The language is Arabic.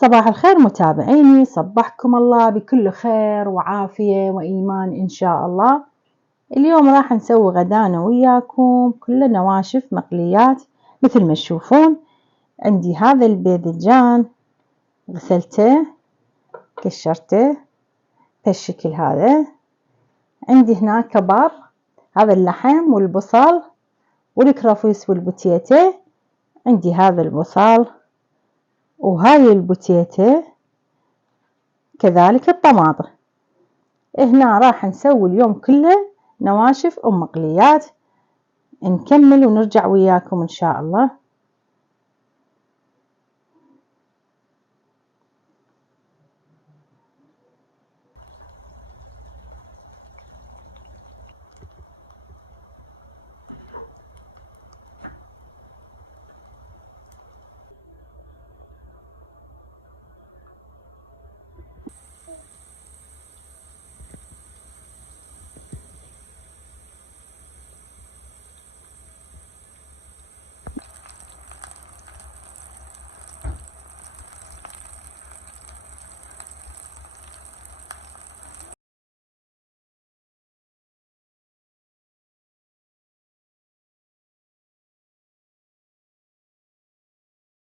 صباح الخير متابعيني، صبحكم الله بكل خير وعافية وإيمان إن شاء الله. اليوم راح نسوي غدانا وياكم كله نواشف مقليات مثل ما تشوفون. عندي هذا الباذنجان غسلته كشرته بهالشكل هذا. عندي هنا كباب، هذا اللحم والبصل والكرفس والبوتيتة. عندي هذا البصل وهاي البوتيتة كذلك الطماطم. هنا راح نسوي اليوم كله نواشف ومقليات. نكمل ونرجع وياكم إن شاء الله.